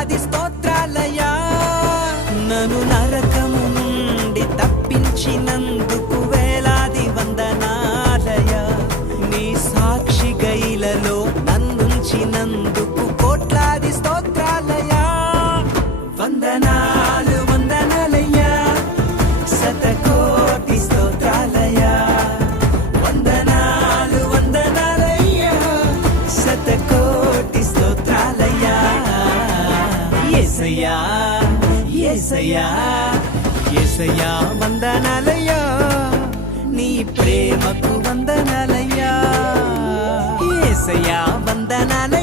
కోట్లాది స్తోత్రాలయా. నన్ను నరకము నుండి తప్పించినందుకు వేలాది వందనాలయా. నీ సాక్షి గైలలో నన్నుంచినందుకు కోట్లాది స్తోత్రాలయా. వందనాలు వందనాలయ్యా, శతకోటి స్తోత్రాలయ్యా. వందనాలు వందనాలయ్యా, శతకోటి స్తోత్రాలయ్యా. యేసయ్యా యేసయ్యా యేసయ్యా వందనాలయ్యా, నీ ప్రేమకు వందనాలయ్యా. యేసయ్యా వందనాలయ్యా,